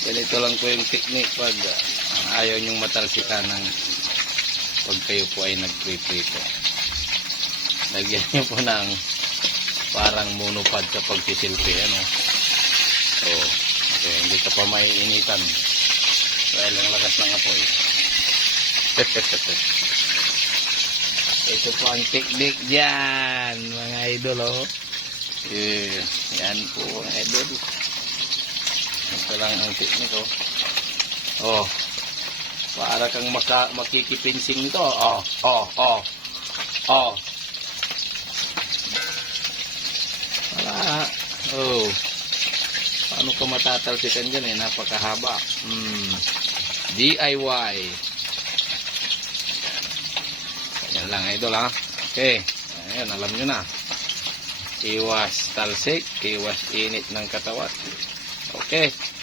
Ganito lang po yung technique pag ayaw nyong matalsikan ng pag kayo po ay nagprito. Lagyan nyo po ng parang monopod sa pagsisilpi. Ano? So, okay, hindi ka pa may initan. Dahil ang lakas ng apoy. Ito po ang technique dyan, mga idol. Oh. Yan po, mga idol. Ito lang ang technique. Oh, para kang makikipinsing nito. Wala. Oh. Paano ka matatalsikan dyan eh? Napakahaba. DIY. Yan lang idol ha. Okay. Ayan, alam nyo na. Iwas talsik, iwas init ng katawan. Okay.